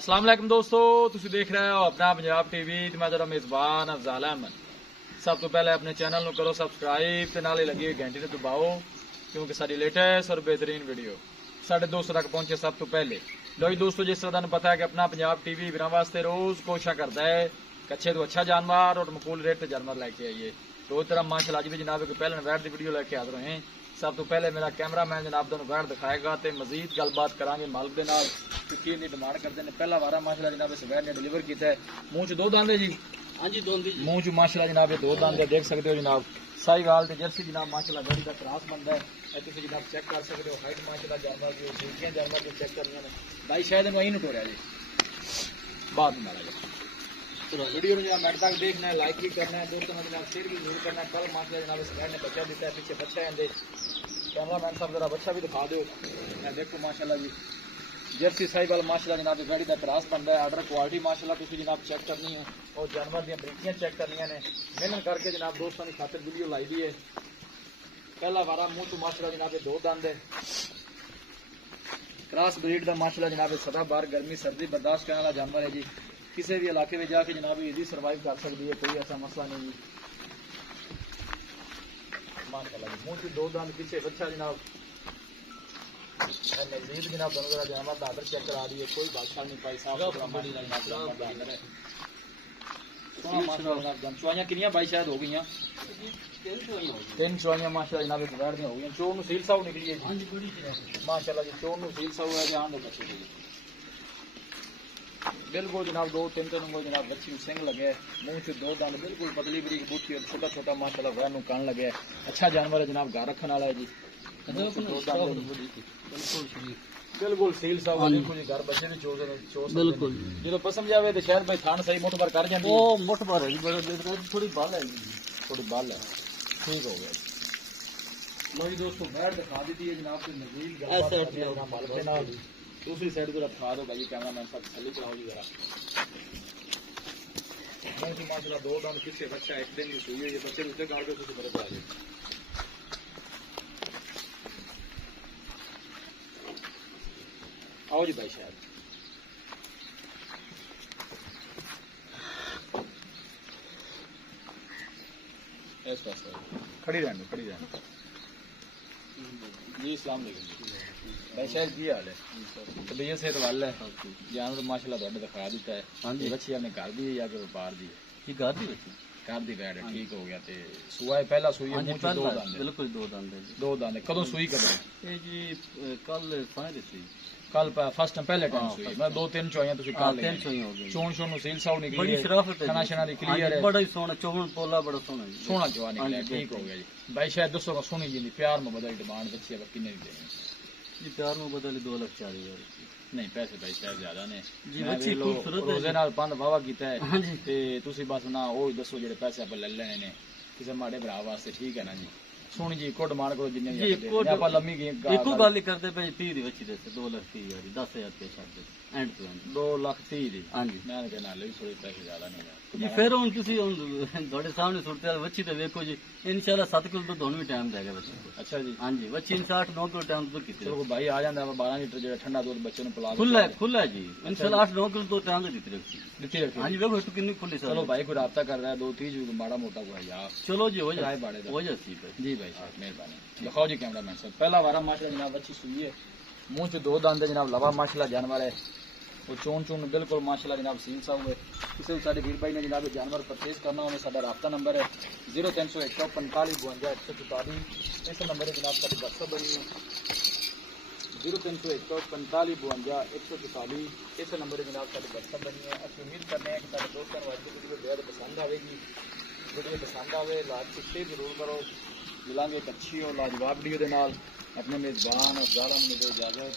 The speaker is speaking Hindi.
अस्सलाम वालेकुम दोस्तों, तुसी देख रहे हो अपना पंजाब टीवी ते मैं तेरा मेजबान अफजाल अहमद। सब तो पहले अपने चैनल को करो सब्सक्राइब ते नाले लगी हुई घंटी ने दबाओ क्योंकि सारी लेटेस्ट और बेहतरीन वीडियो साढ़े दोस्तों तक पहुंचे सब तो पहले। लो जी दोस्तों, जिस तरह तुहानू पता है कि अपना पंजाब टीवी वीरां वास्ते रोज कोशिश करता है कि अच्छे तो अच्छा जानवर और मकूल रेट से जानवर लेके आइए। तो तरह माशाल्लाह अज भी जनाब एक पहले वैट की वीडियो लेके हाजिर हैं। सब तो पहले मेरा कैमरा मैन जनाब तुहानू वैट दिखाएगा तो मजीद गलबात करांगे मालिक के नाल की डिमांड करते हैं। पहला वारा माशाल्लाह जनाब इस वैट ने डिलीवर किया है। मुंह च दो दांद है जी, हाँ जी दो दी मुंह च माशाल्लाह जनाब ये दो दांद है, देख सकते हो जनाब। साहिवाल ते जर्सी जनाब माशाल्लाह गड़ी का क्रॉस बनता है, तुम जनाब चेक कर सकते हो। हाइट माशाल्लाह जानवर की ब्यूटियां जानवर को चेक करनी है भाई, शायद वही टोरिया जी बाद में मारा जाए। वीडियो में जनाब तक देखना है, लाइक भी करना है, दोस्तों में जनाब शेयर भी जरूर करना है। कल माशाल्लाह जनाब इस वैट ने बच्चा दिता है, पीछे बच्चा है। कैमरा मैन साहब जरा बच्चा भी दिखा दो। मैं देखो माशाल्लाह जी जर्सी साहिवाल माशाल्लाह जनाब गाड़ी का क्रॉस बनता है। आर्डर क्वालिटी माशाल्लाह तुम जनाब चेक करनी है और जानवर दी ब्रीकियां चेक करनियां ने। मेहनत करके जनाब दोस्तों की खातिर वीडियो लाई दी है। पहला वारा मुंह तो माशाल्लाह जनाब दो दंद है, क्रॉस ब्रीड का माशाल्लाह जनाब सदा बार गर्मी सर्दी बर्दाश्त करने वाला जानवर है जी। किसी भी इलाके में जाके जनाब इजी सर्वाइव कर सकती है, कोई ऐसा मसला नहीं जी। माशाल्लाह मुंह से दो दंद, पीछे बच्चा जनाब नजदीक जनाब दोनों जरा जानवर का आदर चेक करा दी है। कोई बादशाह नहीं पाई साहब चुआइयां किनियां भाई शायद हो गई तीन चुआइयां माशाल्लाह जनाब एक बैठ हो गई। चोर सील साहू निकली है माशाल्लाह जी, चोर सील साहू है ध्यान दो बच्चे बिल्कुल जनाब दो तीन तीन उंगल जनाब बच्ची सिंह लगे, मुंह से दो दंद बिल्कुल पतली बरीक बूथी और छोटा छोटा माशाल्लाह वह कान लगे। अच्छा जानवर है जनाब, घर रखने वाला है जी। बिल्कुल सील साहब देखो जी, घर बच्चे भी चोस बिल्कुल जो पसंद जावे तो शायद भाई थान सही मुठ भर कर जाती है। वो मुठ भर है जी, बड़ा थोड़ी बाल है, थोड़ी बाल है, ठीक हो गया। लो जी दोस्तों बैठ दिखा दी है जनाब से नजदीक दूसरी साइड को दिखा दो भाई, कैमरा मैन साहब थली चलाओ जी जरा। माशाल्लाह दो दंद पीछे बच्चा एक दिन की सुई है, ये बच्चे दूसरे गाड़ के कुछ बड़े पड़ा आओ जी भाई शायद इस पास खड़ी रहने जी। अस्सलाम वालेकुम भाई शायद की हाल है? तो भैया सेहत वाल है जानवर माशाल्लाह तुहाडे दिखा दिता है। हाँ जी बच्ची आपने घर दी है या कोई व्यापार दी है? घर दी बच्ची, घर दी बैठ है, ठीक हो गया। ते सुआ है पहला सुई है, मुंह च दो दंद बिल्कुल दो दंद है, दो दंद है। कदों सुई कदों? ये जी कल सारे सी कल फर्स्ट टाइम पहले टाइम सुई। मैं दो तीन चोइयां तुसी कल तीन चोइयां हो गई। चोन शोन सील साउ निकली, बड़ी शराफत है, खाना शना दी क्लियर है, बड़ा ही सोना चोन पोला बड़ा सोना है, सोना चोआ निकला, ठीक हो गया जी। भाई शायद दोस्तों का सुनी जी प्यार में बदल डिमांड बच्ची अब कितने की देनी जी? प्यार में बदल 2,40,000 नहीं पैसे भाई शायद ज्यादा ने जी। बच्ची खूबसूरत है, रोजे नाल पंद वावा कीता है। हां जी ते तुसी बस ना ओ दसो जेडे पैसे आप ले लेने ने किसी माड़े भरा वास्ते, ठीक है ना जी? सुन जी को डिमांड करो जिन्ने आप लम्मी गेम एको गल ही करते पे 30 दी बच्ची दे 2,30,000 10,000 रुपए छाड़ एंड टू एंड 2,30,000 दी। हां जी मैं कहना ले थोड़े पैसे ज्यादा नहीं जी। फिर हुन तुसी थोड़े सामने सुरते बच्ची तो देखो जी, इंशाल्लाह 7 किलो तो दोनों ही टाइम देगा बच्ची को। अच्छा जी हां जी बच्ची 8-9 किलो टाइम दूध की चलो भाई आ जांदा 12 लीटर जो ठंडा दूध बच्चे ने पिला खुला जी इंशाल्लाह 8-9 किलो तो टाइम दे दी रखी। हां जी देखो तो कितनी खुली। चलो भाई कोई राब्ता कर रहा है 2-3 जो माड़ा मोटा को यार चलो जी हो जाए बाड़े हो जाए ठीक है जी भाई साहब मेहरबानी। दिखाओ जी कैमरा मैन साहब पहला वारा माशाल्लाह जनाब अच्छी सुई है, मुंह च दो दंद है जनाब, लवा माशाल्लाह जानवर है और चोन चून बिल्कुल माशाल्लाह जनाब सील साहू है। किसी भी साढ़े वीर भाई ने जनाब जानवर परचेज करना हो साडा राब्ता नंबर है 0301455244। इस नंबर है जनाब साडी व्हाट्सएप बनी है 0301455244। इस नंबर है जनाब साडी व्हाट्सएप बनी है। असं उम्मीद करते हैं कि सारे दोस्तों को आज की वीडियो बेहद पसंद आएगी। वीडियो पसंद आए लाइक शेयर जरूर करो। मिलांगे एक अच्छी और लाजवाब वीडियो के नाल। अपने मेजबान अफजाल अहमद को इजाजत।